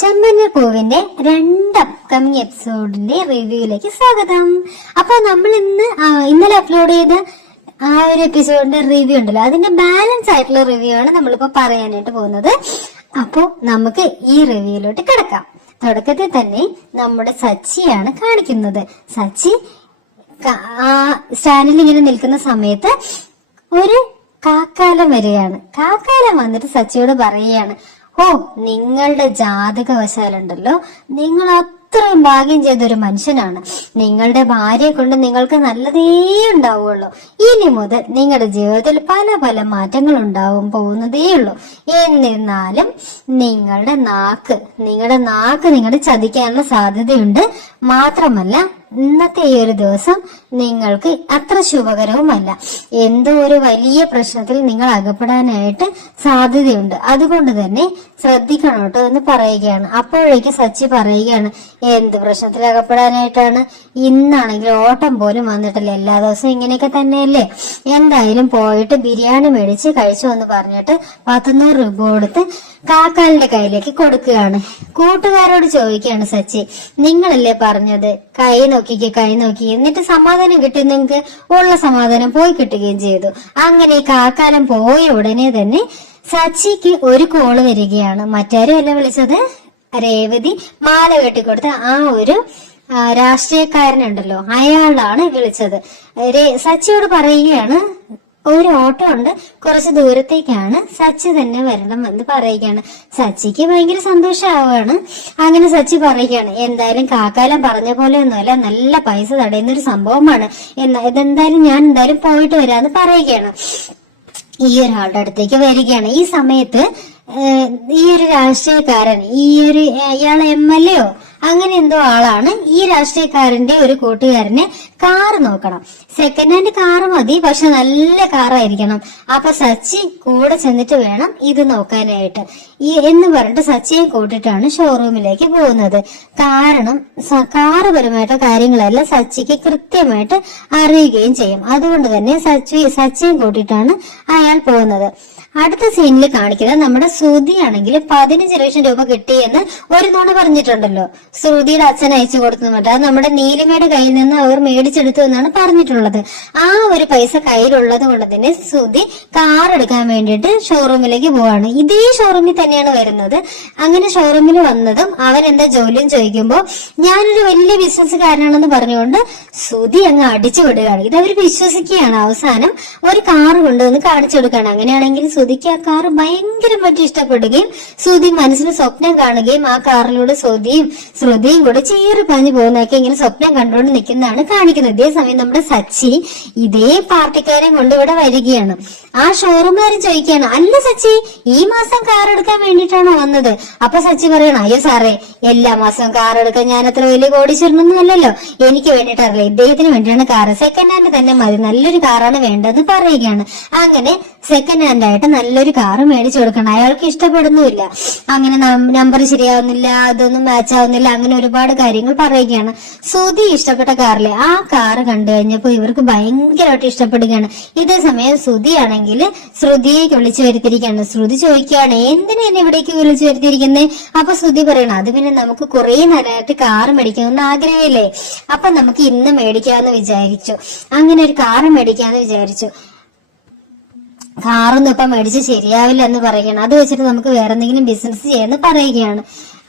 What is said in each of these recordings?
ചെമ്പനീർ പൂവിന്റെ 2 അപ്കമിങ് എപ്പിസോഡിന്റെ റിവ്യൂയിലേക്ക് സ്വാഗതം. അപ്പൊ നമ്മൾ ഇന്നലെ അപ്ലോഡ് ചെയ്ത ആ ഒരു എപ്പിസോഡിന്റെ റിവ്യൂ ഉണ്ടല്ലോ, അതിന്റെ ബാലൻസ് ആയിട്ടുള്ള റിവ്യൂ ആണ് നമ്മളിപ്പോ പറയാനായിട്ട് പോകുന്നത്. അപ്പോ നമുക്ക് ഈ റിവ്യൂയിലോട്ട് കിടക്കാം. തുടക്കത്തിൽ തന്നെ നമ്മുടെ സച്ചിയാണ് കാണിക്കുന്നത്. സച്ചി സ്റ്റാൻഡിൽ ഇങ്ങനെ നിൽക്കുന്ന സമയത്ത് ഒരു കാക്കാലം വരികയാണ്. കാക്കാലം വന്നിട്ട് സച്ചിയോട് പറയുകയാണ്, ഓ, നിങ്ങളുടെ ജാതകവശാലുണ്ടല്ലോ, നിങ്ങൾ അത്രയും ഭാഗ്യം ചെയ്തൊരു മനുഷ്യനാണ്. നിങ്ങളുടെ ഭാര്യയെ കൊണ്ട് നിങ്ങൾക്ക് നല്ലതേ ഉണ്ടാവുള്ളൂ. ഇനി മുതൽ നിങ്ങളുടെ ജീവിതത്തിൽ പല പല മാറ്റങ്ങൾ ഉണ്ടാവും പോകുന്നതേ ഉള്ളൂ. എന്നിരുന്നാലും നിങ്ങളുടെ നാക്ക് നിങ്ങളുടെ ചതിക്കാനുള്ള സാധ്യതയുണ്ട്. മാത്രമല്ല, ഇന്നത്തെ ഈ ഒരു ദിവസം നിങ്ങൾക്ക് അത്ര ശുഭകരവുമല്ല. എന്തോ ഒരു വലിയ പ്രശ്നത്തിൽ നിങ്ങൾ അകപ്പെടാനായിട്ട് സാധ്യതയുണ്ട്. അതുകൊണ്ട് തന്നെ ശ്രദ്ധിക്കണം കേട്ടോ എന്ന് പറയുകയാണ്. അപ്പോഴേക്ക് സച്ചി പറയുകയാണ്, എന്ത് പ്രശ്നത്തിൽ അകപ്പെടാനായിട്ടാണ്? ഇന്നാണെങ്കിൽ ഓട്ടം പോലും വന്നിട്ടില്ല. എല്ലാ ദിവസവും ഇങ്ങനെയൊക്കെ തന്നെയല്ലേ. എന്തായാലും പോയിട്ട് ബിരിയാണി മേടിച്ച് കഴിച്ചു എന്ന് പറഞ്ഞിട്ട് 100 രൂപ കൊടുത്ത് കാക്കാലിന്റെ കയ്യിലേക്ക് കൊടുക്കുകയാണ്. കൂട്ടുകാരോട് ചോദിക്കുകയാണ് സച്ചി, നിങ്ങളല്ലേ പറഞ്ഞത് കൈ നോക്കി എന്നിട്ട് സമാധാനം കിട്ടി, നിങ്ങൾക്ക് ഉള്ള സമാധാനം പോയി കിട്ടുകയും ചെയ്തു. അങ്ങനെ കാക്കാലം പോയ ഉടനെ തന്നെ സച്ചിക്ക് ഒരു കോള് വരികയാണ്. മറ്റാരുമല്ല വിളിച്ചത്, രേവതി മാല കെട്ടിക്കൊടുത്ത ആ ഒരു രാഷ്ട്രീയക്കാരനുണ്ടല്ലോ, അയാളാണ് വിളിച്ചത്. സച്ചിയോട് പറയുകയാണ്, ഒരു ഓട്ടോ ഉണ്ട്, കുറച്ച് ദൂരത്തേക്കാണ്, സച്ചി തന്നെ വരണം എന്ന് പറയുകയാണ്. സച്ചിക്ക് ഭയങ്കര സന്തോഷമാവുകയാണ്. അങ്ങനെ സച്ചി പറയുകയാണ്, എന്തായാലും കാക്കാലം പറഞ്ഞ പോലെ ഒന്നുമല്ല, നല്ല പൈസ തടയുന്നൊരു സംഭവമാണ്, ഇതെന്തായാലും ഞാൻ എന്തായാലും പോയിട്ട് വരാന്ന് പറയുകയാണ്. ഈ ഒരാളുടെ അടുത്തേക്ക് വരികയാണ്. ഈ സമയത്ത് ഈ ഒരു രാഷ്ട്രീയക്കാരൻ, ഇയാളെ MLA അങ്ങനെ എന്തോ ആളാണ്. ഈ രാഷ്ട്രീയക്കാരന്റെ ഒരു കൂട്ടുകാരന് കാറ് നോക്കണം. സെക്കൻഡ് ഹാൻഡ് കാറ് മതി, പക്ഷെ നല്ല കാറായിരിക്കണം. അപ്പൊ സച്ചി കൂടെ ചെന്നിട്ട് വേണം ഇത് നോക്കാനായിട്ട് എന്ന് പറഞ്ഞിട്ട് സച്ചിയെ കൂട്ടിട്ടാണ് ഷോറൂമിലേക്ക് പോകുന്നത്. കാരണം കാറുപരമായിട്ട് കാര്യങ്ങളെല്ലാം സച്ചിക്ക് കൃത്യമായിട്ട് അറിയുകയും ചെയ്യും. അതുകൊണ്ട് തന്നെ സച്ചിയെ കൂട്ടിട്ടാണ് അയാൾ പോകുന്നത്. അടുത്ത സീനിൽ കാണിക്കുന്നത് നമ്മുടെ ശ്രുതി ആണെങ്കിൽ 15 ലക്ഷം രൂപ കിട്ടിയെന്ന് ഒരു നുണ പറഞ്ഞിട്ടുണ്ടല്ലോ. ശ്രുതിയുടെ അച്ഛൻ അയച്ചു കൊടുത്തു, അത് നമ്മുടെ നീലിമയുടെ കയ്യിൽ നിന്ന് അവർ മേടിച്ചെടുത്തു എന്നാണ് പറഞ്ഞിട്ടുള്ളത്. ആ ഒരു പൈസ കയ്യിലുള്ളത് കൊണ്ട് തന്നെ ശ്രുതി കാർ എടുക്കാൻ വേണ്ടിയിട്ട് ഷോറൂമിലേക്ക് പോവാണ്. ഇതേ ഷോറൂമിൽ തന്നെയാണ് വരുന്നത്. അങ്ങനെ ഷോറൂമിൽ വന്നതും അവൻ എന്താ ജോലിയും ചോദിക്കുമ്പോൾ ഞാനൊരു വലിയ ബിസിനസ്സുകാരനാണെന്ന് പറഞ്ഞുകൊണ്ട് ശ്രുതി അങ്ങ് അടിച്ചു വിടുകയാണ്. ഇതവർ വിശ്വസിക്കുകയാണ്. അവസാനം ഒരു കാർ കൊണ്ടുവന്ന് കാണിച്ചു കൊടുക്കുകയാണ്. അങ്ങനെയാണെങ്കിൽ ശ്രുതിക്ക് ആ കാർ ഭയങ്കരമായിട്ട് ഇഷ്ടപ്പെടുകയും ശ്രുതി മനസ്സിൽ സ്വപ്നം കാണുകയും ആ കാറിലൂടെ ശ്രുതിയും കൂടെ ചീറി പാഞ്ഞു പോകുന്നതൊക്കെ ഇങ്ങനെ സ്വപ്നം കണ്ടുകൊണ്ട് നിൽക്കുന്നതാണ് കാണിക്കുന്നത്. ഇതേ സമയം നമ്മുടെ സച്ചി ഇതേ പാർട്ടിക്കാരെ കൊണ്ട് ഇവിടെ വരികയാണ്. ആ ഷോറൂമുകാരൻ ചോദിക്കുകയാണ്, അല്ല സച്ചി, ഈ മാസം കാർ എടുക്കാൻ വേണ്ടിയിട്ടാണോ വന്നത്? അപ്പൊ സച്ചി പറയണം, അയ്യോ സാറേ, എല്ലാ മാസവും കാർ എടുക്കാൻ ഞാൻ അത്ര വലിയ കോടീശ്വരനൊന്നും അല്ലല്ലോ, എനിക്ക് വേണ്ടിയിട്ടറിയില്ല, ഇദ്ദേഹത്തിന് വേണ്ടിയാണ് കാറ്, സെക്കൻഡ് ഹാൻഡ് തന്നെ മതി, നല്ലൊരു കാറാണ് വേണ്ടതെന്ന് പറയുകയാണ്. അങ്ങനെ സെക്കൻഡ് ഹാൻഡ് ആയിട്ട് നല്ലൊരു കാറ് മേടിച്ചു കൊടുക്കണം. അയാൾക്ക് ഇഷ്ടപ്പെടുന്നുമില്ല. അങ്ങനെ നമ്പർ ശരിയാവുന്നില്ല, അതൊന്നും മാച്ച് ആവുന്നില്ല, അങ്ങനെ ഒരുപാട് കാര്യങ്ങൾ പറയുകയാണ്. ശ്രുതി ഇഷ്ടപ്പെട്ട കാറിലെ ആ കാറ് കണ്ടു കഴിഞ്ഞപ്പോൾ ഇവർക്ക് ഭയങ്കരമായിട്ട് ഇഷ്ടപ്പെടുകയാണ്. ഇതേ സമയം ശ്രുതി ആണെങ്കിൽ ശ്രുതിയേക്ക് വിളിച്ചു വരുത്തിയിരിക്കുകയാണ്. ശ്രുതി ചോദിക്കുകയാണ്, എന്തിനാ എന്നെ ഇവിടേക്ക് വിളിച്ചു വരുത്തിയിരിക്കുന്നത്? അപ്പൊ ശ്രുതി പറയണം, അത് പിന്നെ നമുക്ക് കുറെ നേരമായിട്ട് കാറ് മേടിക്കണമെന്ന് ആഗ്രഹമില്ലേ, അപ്പൊ നമുക്ക് ഇന്ന് മേടിക്കാന്ന് വിചാരിച്ചു. അങ്ങനെ ഒരു കാറ് മേടിക്കാന്ന് വിചാരിച്ചു. കാറൊന്നും ഇപ്പൊ മേടിച്ച് ശരിയാവില്ല എന്ന് പറയുകയാണ്. അത് വെച്ചിട്ട് നമുക്ക് വേറെ എന്തെങ്കിലും ബിസിനസ് ചെയ്യാന്ന് പറയുകയാണ്.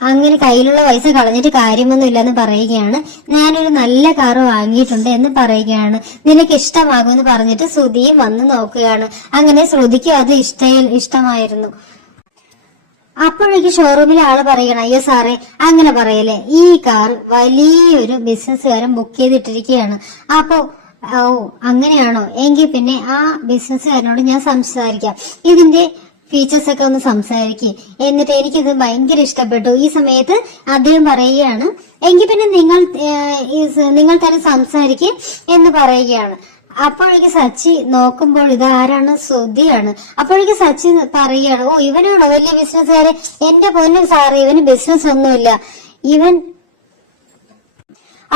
അങ്ങനെ കയ്യിലുള്ള പൈസ കളഞ്ഞിട്ട് കാര്യമൊന്നും ഇല്ലെന്ന് പറയുകയാണ്. ഞാനൊരു നല്ല കാറ് വാങ്ങിയിട്ടുണ്ട് എന്ന് പറയുകയാണ്. നിനക്ക് ഇഷ്ടമാകുമെന്ന് പറഞ്ഞിട്ട് ശ്രുതിയും വന്ന് നോക്കുകയാണ്. അങ്ങനെ ശ്രുതിക്കും അത് ഇഷ്ടമായിരുന്നു. അപ്പോഴേക്ക് ഷോറൂമിലെ ആള് പറയണം, അയ്യോ സാറേ, അങ്ങനെ പറയല്ലേ, ഈ കാർ വലിയൊരു ബിസിനസ്സുകാരൻ ബുക്ക് ചെയ്തിട്ടിരിക്കുകയാണ്. അപ്പോ ഓ, അങ്ങനെയാണോ? എങ്കിൽ പിന്നെ ആ ബിസിനസ്സുകാരനോട് ഞാൻ സംസാരിക്കാം, ഇതിന്റെ ഫീച്ചേഴ്സ് ഒക്കെ ഒന്ന് സംസാരിക്കും, എന്നിട്ട് എനിക്കിത് ഭയങ്കര ഇഷ്ടപ്പെട്ടു. ഈ സമയത്ത് അദ്ദേഹം പറയുകയാണ്, എങ്കിൽ പിന്നെ നിങ്ങൾ തന്നെ സംസാരിക്കും എന്ന് പറയുകയാണ്. അപ്പോഴേക്ക് സച്ചി നോക്കുമ്പോൾ ഇത് ആരാണ്? ശ്രുതിയാണ്. അപ്പോഴേക്ക് സച്ചി പറയുകയാണ്, ഓ, ഇവനാണോ വലിയ ബിസിനസ്സുകാരൻ? എന്റെ പൊന്നും സാറേ, ഇവന് ബിസിനസ് ഒന്നുമില്ല, ഇവൻ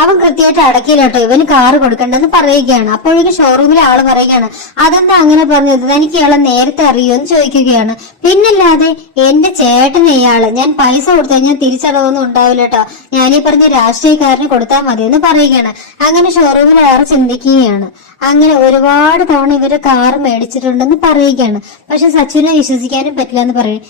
അവൻ കൃത്യമായിട്ട് അടക്കില്ല കേട്ടോ, ഇവന് കാറ് കൊടുക്കണ്ടെന്ന് പറയുകയാണ്. അപ്പോഴേക്കും ഷോറൂമിലെ ആള് പറയുകയാണ്, അതെന്താ അങ്ങനെ പറഞ്ഞത്, എനിക്ക് ഇയാളെ നേരത്തെ അറിയോ എന്ന് ചോദിക്കുകയാണ്. പിന്നല്ലാതെ എന്റെ ചേട്ടന് ഇയാള്, ഞാൻ പൈസ കൊടുത്താൽ ഞാൻ തിരിച്ചടവൊന്നും ഉണ്ടാവില്ല കേട്ടോ, ഞാനീ പറഞ്ഞ രാഷ്ട്രീയക്കാരന് കൊടുത്താൽ മതി എന്ന് പറയുകയാണ്. അങ്ങനെ ഷോറൂമിൽ ആറ് ചിന്തിക്കുകയാണ്. അങ്ങനെ ഒരുപാട് തവണ ഇവര് കാറ് മേടിച്ചിട്ടുണ്ടെന്ന് പറയുകയാണ്. പക്ഷെ സച്ചിനെ വിശ്വസിക്കാനും പറ്റില്ല എന്ന് പറയും.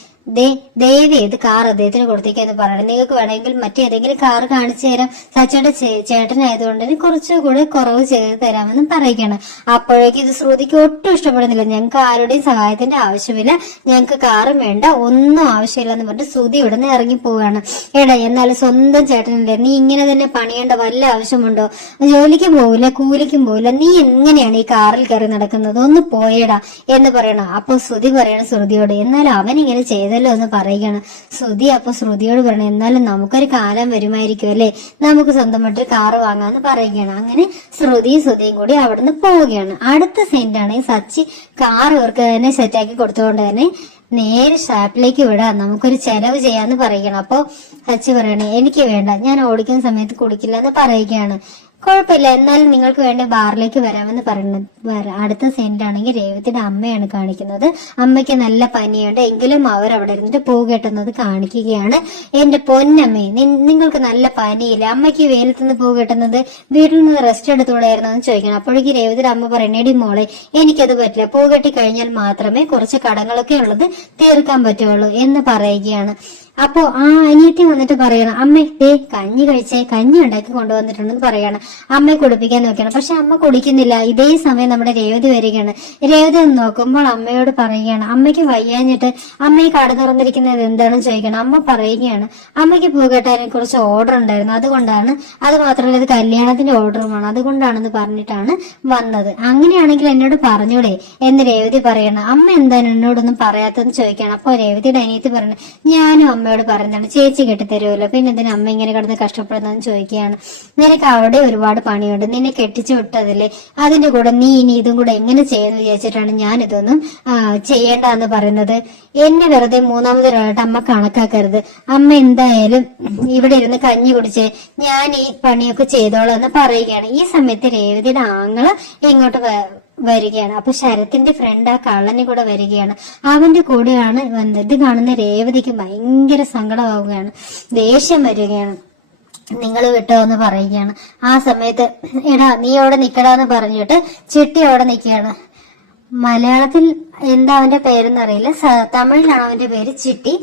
ദേവി ഇത് കാർ അദ്ദേഹത്തിന് കൊടുത്തേക്കെന്ന് പറയണം, നിങ്ങൾക്ക് വേണമെങ്കിൽ മറ്റേതെങ്കിലും കാർ കാണിച്ചു തരാം, സച്ചിയുടെ ചേട്ടനായതുകൊണ്ട് തന്നെ കുറച്ചുകൂടെ കുറവ് ചെയ്ത് തരാമെന്ന് പറയുകയാണ്. അപ്പോഴേക്കും ഇത് ശ്രുതിക്ക് ഒട്ടും ഇഷ്ടപ്പെടുന്നില്ല. ഞങ്ങൾക്ക് ആരുടെയും സഹായത്തിന്റെ ആവശ്യമില്ല, ഞങ്ങൾക്ക് കാറും വേണ്ട, ഒന്നും ആവശ്യമില്ല എന്ന് പറഞ്ഞിട്ട് ശ്രുതി ഇവിടെ നിന്ന് ഇറങ്ങി പോവുകയാണ്. എടാ, എന്നാലും സ്വന്തം ചേട്ടനല്ലേ, നീ ഇങ്ങനെ തന്നെ പണിയേണ്ട വല്ല ആവശ്യമുണ്ടോ, ജോലിക്ക് പോവില്ല, കൂലിക്കും പോവില്ല, നീ എങ്ങനെയാണ് ഈ കാറിൽ കയറി നടക്കുന്നത്, ഒന്ന് പോയേടാ എന്ന് പറയണം. അപ്പൊ ശ്രുതി പറയണം ശ്രുതിയോട്, എന്നാലും അവൻ ഇങ്ങനെ ചെയ്തല്ലോ എന്ന് പറയുകയാണ്. ശ്രുതി അപ്പൊ ശ്രുതിയോട് പറയണം, എന്നാലും നമുക്കൊരു കാലം വരുമായിരിക്കും അല്ലെ, നമുക്ക് സ്വന്തമായിട്ട് കാറ് വാങ്ങാന്ന് പറയുകയാണ്. അങ്ങനെ ശ്രുതിയും കൂടി അവിടുന്ന് പോവുകയാണ്. അടുത്ത സീനിലാണ് സച്ചി കാർ ഇവർക്ക് തന്നെ സെറ്റാക്കി കൊടുത്തുകൊണ്ട് തന്നെ നേരെ ഷാപ്പിലേക്ക് വിടാം, നമുക്കൊരു ചെലവ് ചെയ്യാന്ന് പറയുകയാണ്. അപ്പൊ സച്ചി പറയണേ, എനിക്ക് വേണ്ട, ഞാൻ ഓടിക്കുന്ന സമയത്ത് കുടിക്കില്ല എന്ന് പറയുകയാണ്. കുഴപ്പമില്ല, എന്നാലും നിങ്ങൾക്ക് വേണ്ട ബാറിലേക്ക് വരാമെന്ന് പറയുന്നത്. അടുത്ത സീനിലാണെങ്കിൽ രേവതിയുടെ അമ്മയാണ് കാണിക്കുന്നത്. അമ്മയ്ക്ക് നല്ല പനിയുണ്ട്, എങ്കിലും അവർ അവിടെ ഇരുന്നിട്ട് പൂ കെട്ടുന്നത് കാണിക്കുകയാണ്. എന്റെ പൊന്നമ്മേ, നിങ്ങൾക്ക് നല്ല പനിയില്ല, അമ്മയ്ക്ക് വെയിലത്തുനിന്ന് പൂ കെട്ടുന്നത് വീട്ടിൽ നിന്ന് റെസ്റ്റ് എടുത്തുകൂടായിരുന്നു എന്ന് ചോദിക്കണം. അപ്പോഴേക്ക് രേവതിയുടെ അമ്മ പറയണേടി മോളെ, എനിക്കത് പറ്റില്ല, പൂ കെട്ടി കഴിഞ്ഞാൽ മാത്രമേ കുറച്ച് കടങ്ങളൊക്കെ ഉള്ളത് തീർക്കാൻ പറ്റുള്ളൂ എന്ന് പറയുകയാണ്. അപ്പോ ആ അനിയത്തി വന്നിട്ട് പറയണം, അമ്മേ കഞ്ഞി കഴിച്ചേ, കഞ്ഞി ഉണ്ടാക്കി കൊണ്ടുവന്നിട്ടുണ്ടെന്ന് പറയാണ്. അമ്മയെ കുടിപ്പിക്കാൻ നോക്കണം, പക്ഷെ അമ്മ കുടിക്കുന്നില്ല. ഇതേ സമയം നമ്മുടെ രേവതി വരികയാണ്. രേവതി നോക്കുമ്പോൾ അമ്മയോട് പറയുകയാണ്, അമ്മയ്ക്ക് വയ്യാഞ്ഞിട്ട് അമ്മയെ കട തുറന്നിരിക്കുന്നത് എന്താണെന്ന് ചോദിക്കണം. അമ്മ പറയുകയാണ്, അമ്മയ്ക്ക് പൂകെട്ടാനെ കുറിച്ച് ഓർഡർ ഉണ്ടായിരുന്നു, അതുകൊണ്ടാണ്, അത് മാത്രമല്ല ഇത് കല്യാണത്തിന്റെ ഓർഡറുമാണ്, അതുകൊണ്ടാണെന്ന് പറഞ്ഞിട്ടാണ് വന്നത്. അങ്ങനെയാണെങ്കിൽ എന്നോട് പറഞ്ഞൂടെ എന്ന് രേവതി പറയണം. അമ്മ എന്താണ് എന്നോടൊന്നും പറയാത്തതെന്ന് ചോദിക്കണം. അപ്പൊ രേവതിയുടെ അനിയത്തി പറയണം, ഞാനും അമ്മയോട് പറയുന്നതാണ്, ചേച്ചി കെട്ടിത്തരുമല്ലോ, പിന്നെ എന്തിനാ അമ്മ ഇങ്ങനെ കിടന്ന് കഷ്ടപ്പെടുന്നതെന്ന് ചോദിക്കുകയാണ്. നിനക്ക് അവിടെ ഒരുപാട് പണിയുണ്ട്, നിന്നെ കെട്ടിച്ചു വിട്ടതല്ലേ, അതിന്റെ കൂടെ നീ ഇനി ഇതും കൂടെ എങ്ങനെ ചെയ്യുന്നു വിചാരിച്ചിട്ടാണ് ഞാൻ ഇതൊന്നും ചെയ്യേണ്ടെന്ന് പറയുന്നത്. എന്നെ വെറുതെ മൂന്നാമതൊരാളായിട്ട് അമ്മ കണക്കാക്കരുത്, അമ്മ എന്തായാലും ഇവിടെ ഇരുന്ന് കഞ്ഞി കുടിച്ച് ഞാൻ ഈ പണിയൊക്കെ ചെയ്തോളാം എന്ന് പറയുകയാണ്. ഈ സമയത്ത് രേവതിയുടെ ആങ്ങള് ഇങ്ങോട്ട് വരികയാണ്. അപ്പൊ ശരത്തിന്റെ ഫ്രണ്ട് ആ കള്ളനെ കൂടെ വരികയാണ്. അവന്റെ കൂടെയാണ് വന്നത്. ഇത് കാണുന്ന രേവതിക്ക് ഭയങ്കര സങ്കടമാവുകയാണ്, ദേഷ്യം വരികയാണ്. നിങ്ങൾ വിട്ടോ എന്ന് പറയുകയാണ്. ആ സമയത്ത് എടാ നീ അവിടെ നിക്കടാന്ന് പറഞ്ഞിട്ട് ചിട്ടി അവിടെ നിൽക്കുകയാണ്. മലയാളത്തിൽ എന്താ അവന്റെ പേരെന്നറിയില്ല, തമിഴിലാണ് അവന്റെ പേര് ചിട്ടി.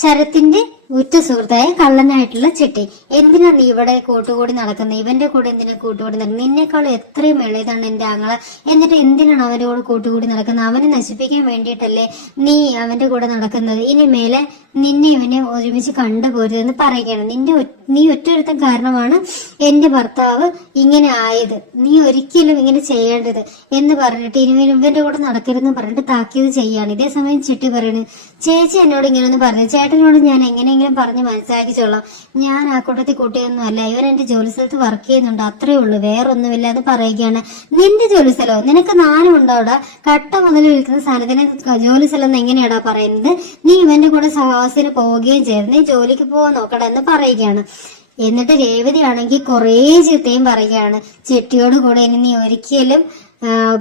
ശരത്തിന്റെ ഉറ്റ സുഹൃത്തായ കള്ളനായിട്ടുള്ള ചിട്ടി. എന്തിനാ നീ ഇവിടെ കൂട്ടുകൂടി നടക്കുന്നത്, ഇവന്റെ കൂടെ എന്തിനാ കൂട്ടുകൂടി നടക്കുന്നത്, നിന്നേക്കാൾ എത്രയും ഇളയതാണ് എന്റെ ആങ്ങള, എന്നിട്ട് എന്തിനാണ് അവന്റെ കൂടെ കൂട്ടുകൂടി നടക്കുന്നത്, അവനെ നശിപ്പിക്കാൻ വേണ്ടിയിട്ടല്ലേ നീ അവന്റെ കൂടെ നടക്കുന്നത്, ഇനി മേലെ നിന്നെ ഇവനെ ഒരുമിച്ച് കണ്ടുപോരുതെന്ന് പറയുകയാണ്. നീ ഒറ്റൊരുത്തം കാരണമാണ് എന്റെ ഭർത്താവ് ഇങ്ങനെ ആയത്, നീ ഒരിക്കലും ഇങ്ങനെ ചെയ്യേണ്ടത് എന്ന് പറഞ്ഞിട്ട് ഇനി ഇവന്റെ കൂടെ നടക്കരുതെന്ന് പറഞ്ഞിട്ട് താക്കീത് ചെയ്യാണ്. ഇതേ സമയം ചിട്ടി പറയുന്നത്, ചേച്ചി എന്നോട് ഇങ്ങനെയൊന്ന് പറഞ്ഞു, ചേട്ടനോട് ഞാൻ എങ്ങനെയെങ്കിലും പറഞ്ഞ് മനസ്സിലാക്കിച്ചോളാം, ഞാൻ ആ കൂട്ടത്തിൽ കൂട്ടിയൊന്നും അല്ല, ഇവൻ എന്റെ ജോലി സ്ഥലത്ത് വർക്ക് ചെയ്യുന്നുണ്ട്, അത്രേ ഉള്ളൂ, വേറൊന്നുമില്ല എന്ന് പറയുകയാണ്. നിന്റെ ജോലി സ്ഥലമോ, നിനക്ക് നാനും ഉണ്ടോ അവിടെ, കട്ട മുതൽ വിൽക്കുന്ന സാധനത്തിന് ജോലി സ്ഥലം എന്ന് എങ്ങനെയാടാ പറയുന്നത്, നീ ഇവന്റെ കൂടെ സഹവാസത്തിന് പോവുകയും ചെയ്ത് നീ ജോലിക്ക് പോവാൻ നോക്കട എന്ന് പറയുകയാണ്. എന്നിട്ട് രേവതി ആണെങ്കിൽ കുറേ ചീത്തയും പറയുകയാണ്, ചിട്ടിയോട് കൂടെ ഇനി നീ ഒരിക്കലും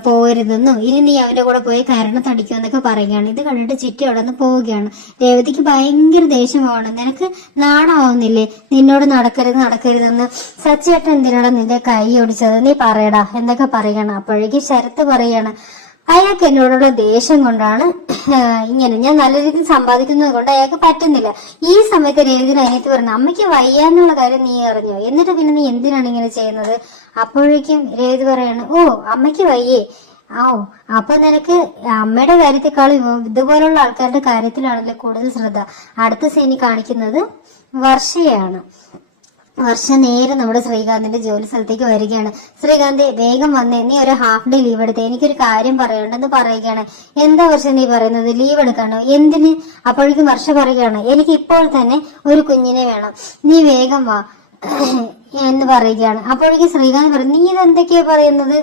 പോകരുതെന്നോ, ഇനി നീ അവന്റെ കൂടെ പോയി കരണത്തടിക്കുമെന്നൊക്കെ പറയുകയാണ്. ഇത് കണ്ടിട്ട് ചിട്ടി അവിടെ നിന്ന് പോവുകയാണ്. രേവതിക്ക് ഭയങ്കര ദേഷ്യമാണ്, നിനക്ക് നാണമാവുന്നില്ലേ നിന്നോട് നടക്കരുതെന്ന്, സച്ചേട്ടൻ എന്തിനാണ് നിന്റെ കൈ ഒടിച്ചത്, നീ പറയടാ എന്നൊക്കെ പറയണം. അപ്പോഴേക്ക് ശരത്ത് പറയാണ്, അയാൾക്ക് എന്നോടുള്ള ദേഷ്യം കൊണ്ടാണ് ഇങ്ങനെ, ഞാൻ നല്ല രീതിയിൽ സമ്പാദിക്കുന്നത് കൊണ്ട് അയാൾക്ക് പറ്റുന്നില്ല. ഈ സമയത്ത് രേവതിന് അനിയത്തി പറഞ്ഞു, അമ്മയ്ക്ക് വയ്യാന്നുള്ള കാര്യം നീ അറിഞ്ഞോ, എന്നിട്ട് പിന്നെ നീ എന്തിനാണ് ഇങ്ങനെ ചെയ്യുന്നത്. അപ്പോഴേക്കും രേവതി പറയാണ്, ഓ അമ്മയ്ക്ക് വയ്യേ, അപ്പൊ നിനക്ക് അമ്മയുടെ കാര്യത്തെക്കാളും ഇതുപോലുള്ള ആൾക്കാരുടെ കാര്യത്തിലാണല്ലോ കൂടുതൽ ശ്രദ്ധ. അടുത്ത സീനി കാണിക്കുന്നത് വർഷയാണ്. വർഷ നേരെ നമ്മുടെ ശ്രീകാന്തിന്റെ ജോലി സ്ഥലത്തേക്ക് വരികയാണ്. ശ്രീകാന്ത് വേഗം വന്നേ, നീ ഒരു ഹാഫ് ഡേ ലീവ് എടുത്തേ, എനിക്കൊരു കാര്യം പറയണ്ടെന്ന് പറയുകയാണ്. എന്താ വർഷ നീ പറയുന്നത്, ലീവ് എടുക്കാനോ, എന്തിന്? അപ്പോഴേക്കും വർഷ പറയുകയാണ്, എനിക്ക് ഇപ്പോൾ തന്നെ ഒരു കുഞ്ഞിനെ വേണം, നീ വേഗം വാ എന്ന് പറയുകയാണ്. അപ്പോഴേക്കും ശ്രീകാന്ത് പറയും, നീ ഇതെന്തൊക്കെയാ പറയുന്നത്,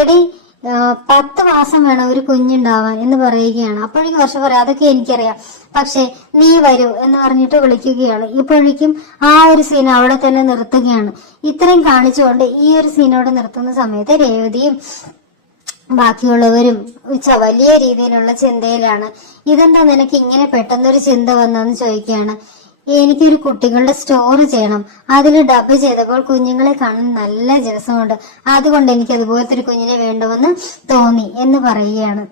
എടി 10 മാസം വേണം ഒരു കുഞ്ഞുണ്ടാവാൻ എന്ന് പറയുകയാണ്. അപ്പോഴേക്കും വർഷ പറയാം അതൊക്കെ എനിക്കറിയാം, പക്ഷെ നീ വരൂ എന്ന് പറഞ്ഞിട്ട് വിളിക്കുകയാണ്. ഇപ്പോഴേക്കും ആ ഒരു സീൻ അവിടെ തന്നെ നിർത്തുകയാണ്. ഇത്രയും കാണിച്ചുകൊണ്ട് ഈ ഒരു സീനോട് നിർത്തുന്ന സമയത്ത് രേവതിയും ബാക്കിയുള്ളവരും വലിയ രീതിയിലുള്ള ചിന്തയിലാണ്. ഇതെന്താ നിനക്ക് ഇങ്ങനെ പെട്ടെന്നൊരു ചിന്ത വന്നെന്ന് ചോദിക്കുകയാണ്. എനിക്കൊരു കുട്ടികളുടെ സ്റ്റോറി ചെയ്യണം, അതിൽ ഡബ് ചെയ്തപ്പോൾ കുഞ്ഞുങ്ങളെ കാണാൻ നല്ല രസമുണ്ട്, അതുകൊണ്ട് എനിക്ക് അതുപോലത്തെ ഒരു കുഞ്ഞിനെ വേണ്ടുമെന്ന് തോന്നി എന്ന് പറയുകയാണ്.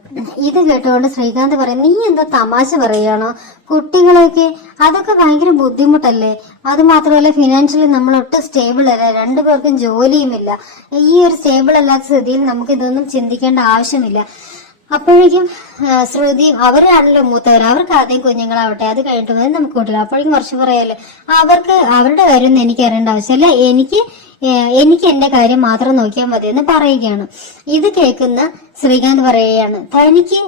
ഇത് കേട്ടുകൊണ്ട് ശ്രീകാന്ത് പറയും, നീ എന്താ തമാശ പറയുകയാണോ? കുട്ടികളെയൊക്കെ അതൊക്കെ ഭയങ്കര ബുദ്ധിമുട്ടല്ലേ? അത് മാത്രമല്ല ഫിനാൻഷ്യലി നമ്മൾ ഒട്ടും സ്റ്റേബിൾ അല്ല, രണ്ടുപേർക്കും ജോലിയുമില്ല. ഈ ഒരു സ്റ്റേബിൾ അല്ലാത്ത സ്ഥിതിയിൽ നമുക്ക് ഇതൊന്നും ചിന്തിക്കേണ്ട ആവശ്യമില്ല. അപ്പോഴേക്കും ശ്രുതി അവരാണല്ലോ മൂത്തവർ, അവർക്ക് ആദ്യം കുഞ്ഞുങ്ങളാവട്ടെ, അത് കഴിഞ്ഞിട്ട് മതി നമുക്ക് കൂട്ടില്ല. അപ്പോഴേക്കും വർഷം പറയാല്ലേ, അവർക്ക് അവരുടെ കാര്യമൊന്നും എനിക്ക് അറിയേണ്ട ആവശ്യമില്ല, എനിക്ക് എന്റെ കാര്യം മാത്രം നോക്കിയാൽ മതി എന്ന് പറയുകയാണ്. ഇത് കേൾക്കുന്ന ശ്രീകാന്ത് പറയുകയാണ്, തനിക്ക്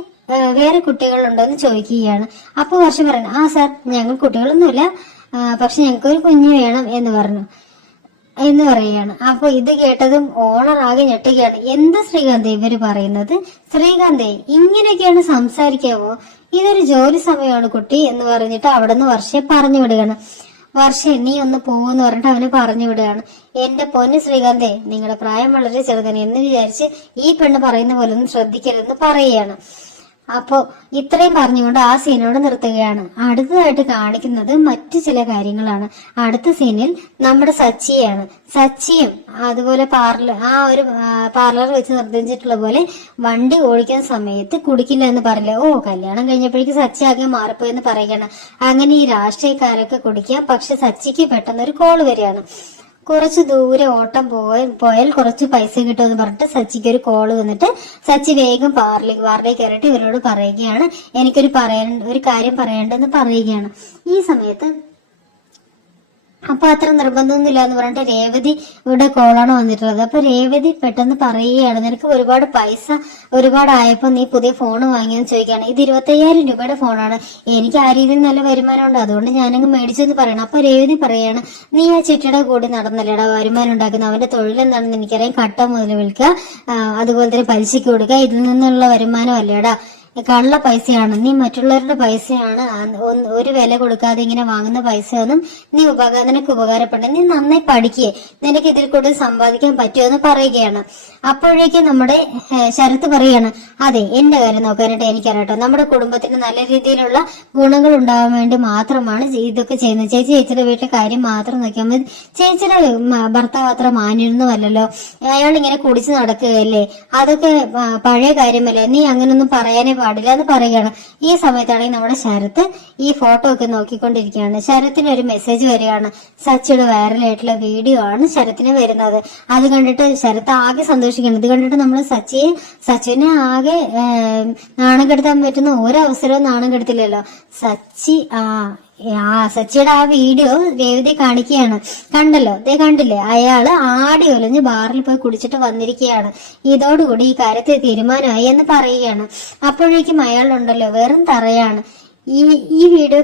വേറെ കുട്ടികളുണ്ടോ എന്ന് ചോദിക്കുകയാണ്. അപ്പൊ വർഷം പറയുന്നത്, ആ സാർ ഞങ്ങൾ കുട്ടികളൊന്നുമില്ല, പക്ഷെ ഞങ്ങൾക്കൊരു കുഞ്ഞ് വേണം എന്ന് പറയുകയാണ്. അപ്പൊ ഇത് കേട്ടതും ഓണർ ആകെ ഞെട്ടുകയാണ്. എന്താ ശ്രീകാന്തേ ഇവര് പറയുന്നത്? ശ്രീകാന്തേ ഇങ്ങനെയൊക്കെയാണ് സംസാരിക്കാവോ? ഇതൊരു ജോലി സമയമാണ് കുട്ടി എന്ന് പറഞ്ഞിട്ട് അവിടെ നിന്ന് വർഷയെ പറഞ്ഞു വിടുകയാണ്. വർഷ നീ ഒന്ന് പോവെന്ന് പറഞ്ഞിട്ട് അവന് പറഞ്ഞു വിടുകയാണ്. എന്റെ പൊന്ന് ശ്രീകാന്തേ, നിങ്ങളുടെ പ്രായം വളരെ ചെറുതാണ് എന്ന് വിചാരിച്ച് ഈ പെണ്ണ് പറയുന്ന പോലെ ഒന്നും ശ്രദ്ധിക്കരുതെന്ന് പറയുകയാണ്. അപ്പോ ഇത്രയും പറഞ്ഞുകൊണ്ട് ആ സീനോട് നിർത്തുകയാണ്. അടുത്തതായിട്ട് കാണിക്കുന്നത് മറ്റു ചില കാര്യങ്ങളാണ്. അടുത്ത സീനിൽ നമ്മുടെ സച്ചിയാണ്. സച്ചിയും അതുപോലെ പാർലർ വെച്ച് നിർദ്ദേശിച്ചിട്ടുള്ള പോലെ വണ്ടി ഓടിക്കുന്ന സമയത്ത് കുടിക്കില്ല എന്ന് പറയില്ല. കല്യാണം കഴിഞ്ഞപ്പോഴേക്ക് സച്ചി ആകെ മാറിപ്പോയെന്ന് പറയുകയാണ്. അങ്ങനെ ഈ രാഷ്ട്രീയക്കാരൊക്കെ കുടിക്കാം, പക്ഷെ സച്ചിക്ക് പെട്ടെന്ന് ഒരു കോള് വരികയാണ്. കുറച്ച് ദൂരെ ഓട്ടം പോയാൽ കുറച്ച് പൈസ കിട്ടുമെന്ന് പറഞ്ഞിട്ട് സച്ചിക്ക് ഒരു കോള് വന്നിട്ട് സച്ചി വേഗം പാർലറിൽ കയറിയിട്ട് ഇവരോട് പറയുകയാണ്, എനിക്കൊരു കാര്യം പറയേണ്ടെന്ന് പറയുകയാണ്. ഈ സമയത്ത് അപ്പൊ അത്ര നിർബന്ധമൊന്നുമില്ല എന്ന് പറഞ്ഞിട്ട് രേവതി ഇവിടെ കോളാണ് വന്നിട്ടുള്ളത്. അപ്പൊ രേവതി പെട്ടെന്ന് പറയുകയാണ്, നിനക്ക് ഒരുപാട് ആയപ്പോ നീ പുതിയ ഫോൺ വാങ്ങിയെന്ന് ചോദിക്കുകയാണ്. ഇത് 25,000 രൂപയുടെ ഫോണാണ്, എനിക്ക് ആ രീതിയിൽ നല്ല വരുമാനമുണ്ട്, അതുകൊണ്ട് ഞാനങ്ങ് മേടിച്ചെന്ന് പറയണം. അപ്പൊ രേവതി പറയാണ്, നീ ആ ചിട്ടിയുടെ കൂടി നടന്നല്ലേടാ വരുമാനം ഉണ്ടാക്കുന്ന, അവന്റെ തൊഴിൽ എന്താണെന്ന് എനിക്കറിയാം, കട്ട മുതൽ വിൽക്കുക, അതുപോലെ തന്നെ പലിശയ്ക്ക് കൊടുക്കുക, ഇതിൽ നിന്നുള്ള വരുമാനം അല്ലേടാ, കള്ള പൈസയാണ്, നീ മറ്റുള്ളവരുടെ പൈസയാണ് ഒരു വില കൊടുക്കാതെ ഇങ്ങനെ വാങ്ങുന്ന പൈസയൊന്നും നിനക്ക് ഉപകാരപ്പെടണം, നീ നന്നായി പഠിക്കേ, നിനക്ക് ഇതിൽ കൂടുതൽ സമ്പാദിക്കാൻ പറ്റുമെന്ന് പറയുകയാണ്. അപ്പോഴേക്കും നമ്മുടെ ശരത്ത് പറയാണ്, അതെ എന്റെ കാര്യം നോക്കാനായിട്ട് എനിക്കറിയട്ടോ, നമ്മുടെ കുടുംബത്തിന് നല്ല രീതിയിലുള്ള ഗുണങ്ങൾ ഉണ്ടാവാൻ വേണ്ടി മാത്രമാണ് ഇതൊക്കെ ചെയ്യുന്നത്. ചേച്ചിയുടെ വീട്ടിലെ കാര്യം മാത്രം നോക്കിയാൽ മതി, ചേച്ചിയുടെ ഭർത്താവ് അത്ര മാന്യൊന്നുമല്ലല്ലോ, അയാൾ ഇങ്ങനെ കുടിച്ചു നടക്കുകയല്ലേ, അതൊക്കെ പഴയ കാര്യമല്ലേ, നീ അങ്ങനൊന്നും പറയാനേ പാടില്ല എന്ന് പറയുകയാണ്. ഈ സമയത്താണെങ്കിൽ നമ്മുടെ ശരത്ത് ഈ ഫോട്ടോ ഒക്കെ നോക്കിക്കൊണ്ടിരിക്കുകയാണ്. ശരത്തിന് ഒരു മെസ്സേജ് വരികയാണ്. സച്ചിയുടെ വൈറലായിട്ടുള്ള വീഡിയോ ആണ് ശരത്തിന് വരുന്നത്. അത് കണ്ടിട്ട് ശരത്ത് ആകെ സന്തോഷിക്കണം. ഇത് കണ്ടിട്ട് നമ്മൾ സച്ചിനെ ആകെ നാണം കെടുത്താൻ പറ്റുന്ന ഒരു അവസരവും നാണം കെടുത്തില്ലല്ലോ. സച്ചിയുടെ ആ വീഡിയോ രേവതി കാണിക്കുകയാണ്. കണ്ടില്ലേ, അയാള് ആടി ഒലഞ്ഞ് ബാറിൽ പോയി കുടിച്ചിട്ട് വന്നിരിക്കുകയാണ്. ഇതോടുകൂടി ഈ കാര്യത്തിൽ തീരുമാനമായി എന്ന് പറയുകയാണ്. അപ്പോഴേക്കും അയാളുണ്ടല്ലോ വെറും തറയാണ്. ഈ വീഡിയോ